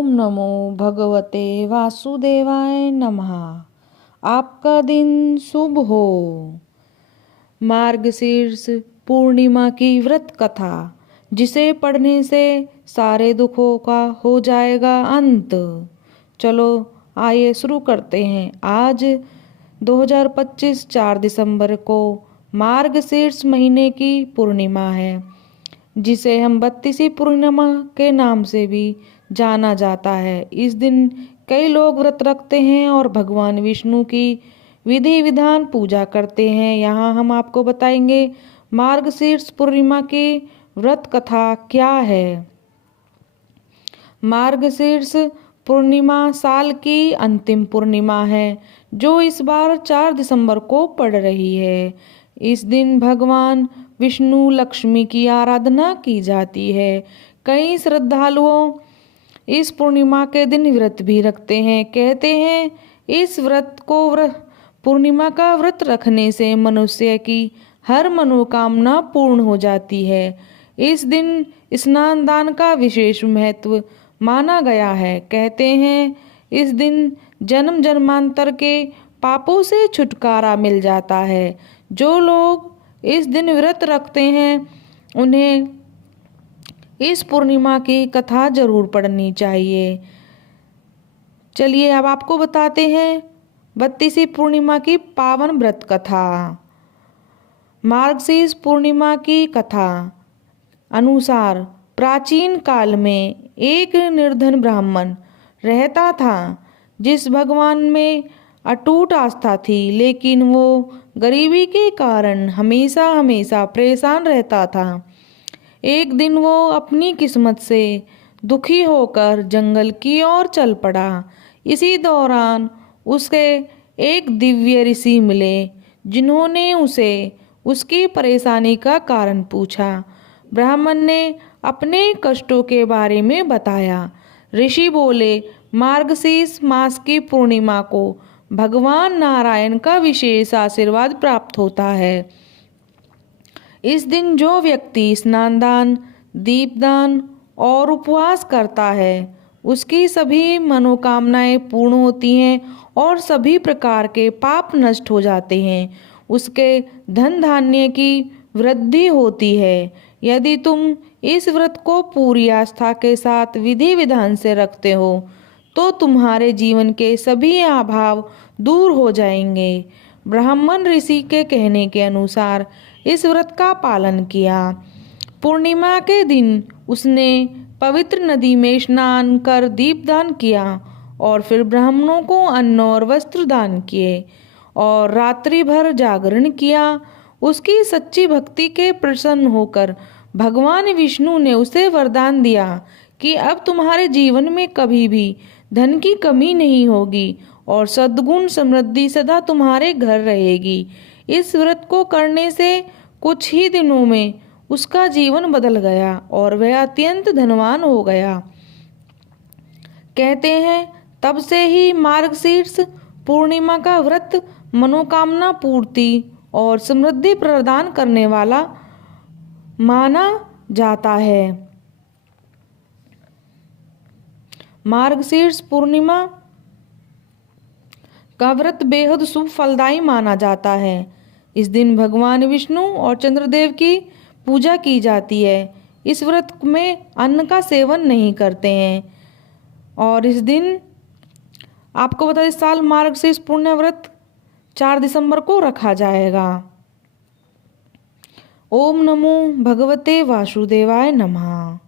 ओम नमो भगवते वासुदेवाय नमः। आपका दिन शुभ हो। मार्गशीर्ष पूर्णिमा की व्रत कथा, जिसे पढ़ने से सारे दुखों का हो जाएगा अंत। चलो आइए शुरू करते हैं। आज 2025 4 दिसंबर को मार्गशीर्ष महीने की पूर्णिमा है, जिसे हम 32वीं पूर्णिमा के नाम से भी जाना जाता है। इस दिन कई लोग व्रत रखते हैं और भगवान विष्णु की विधि विधान पूजा करते हैं। यहाँ हम आपको बताएंगे मार्गशीर्ष पूर्णिमा की व्रत कथा क्या है। मार्गशीर्ष पूर्णिमा साल की अंतिम पूर्णिमा है, जो इस बार 4 दिसंबर को पड़ रही है। इस दिन भगवान विष्णु लक्ष्मी की आराधना की जाती है। कई श्रद्धालुओं इस पूर्णिमा के दिन व्रत भी रखते हैं। कहते हैं इस पूर्णिमा का व्रत रखने से मनुष्य की हर मनोकामना पूर्ण हो जाती है। इस दिन स्नान दान का विशेष महत्व माना गया है। कहते हैं इस दिन जन्म जन्मांतर के पापों से छुटकारा मिल जाता है। जो लोग इस दिन व्रत रखते हैं उन्हें इस पूर्णिमा की कथा जरूर पढ़नी चाहिए। चलिए अब आपको बताते हैं 32वीं पूर्णिमा की पावन व्रत कथा। मार्गशीर्ष पूर्णिमा की कथा अनुसार प्राचीन काल में एक निर्धन ब्राह्मण रहता था, जिस भगवान में अटूट आस्था थी, लेकिन वो गरीबी के कारण हमेशा हमेशा परेशान रहता था। एक दिन वो अपनी किस्मत से दुखी होकर जंगल की ओर चल पड़ा। इसी दौरान उसे एक दिव्य ऋषि मिले, जिन्होंने उसे उसकी परेशानी का कारण पूछा। ब्राह्मण ने अपने कष्टों के बारे में बताया। ऋषि बोले, मार्गशीर्ष मास की पूर्णिमा को भगवान नारायण का विशेष आशीर्वाद प्राप्त होता है। इस दिन जो व्यक्ति स्नान दान, दीपदान और उपवास करता है, उसकी सभी मनोकामनाएं पूर्ण होती हैं और सभी प्रकार के पाप नष्ट हो जाते हैं। उसके धन धान्य की वृद्धि होती है। यदि तुम इस व्रत को पूरी आस्था के साथ विधि विधान से रखते हो तो तुम्हारे जीवन के सभी अभाव दूर हो जाएंगे। ब्राह्मण ऋषि के कहने के अनुसार इस व्रत का पालन किया। पूर्णिमा के दिन उसने पवित्र नदी में स्नान कर दीपदान किया और फिर ब्राह्मणों को अन्न और वस्त्र दान किए और रात्रि भर जागरण किया। उसकी सच्ची भक्ति के प्रसन्न होकर भगवान विष्णु ने उसे वरदान दिया कि अब तुम्हारे जीवन में कभी भी धन की कमी नहीं होगी और सद्गुण समृद्धि सदा तुम्हारे घर रहेगी। इस व्रत को करने से कुछ ही दिनों में उसका जीवन बदल गया और वह अत्यंत धनवान हो गया। कहते हैं तब से ही मार्गशीर्ष पूर्णिमा का व्रत मनोकामना पूर्ति और समृद्धि प्रदान करने वाला माना जाता है। मार्गशीर्ष पूर्णिमा का व्रत बेहद शुभ फलदायी माना जाता है। इस दिन भगवान विष्णु और चंद्रदेव की पूजा की जाती है। इस व्रत में अन्न का सेवन नहीं करते हैं। और इस दिन आपको बता दें, इस साल मार्गशीर्ष पूर्ण व्रत 4 दिसंबर को रखा जाएगा। ओम नमो भगवते वासुदेवाय नमः।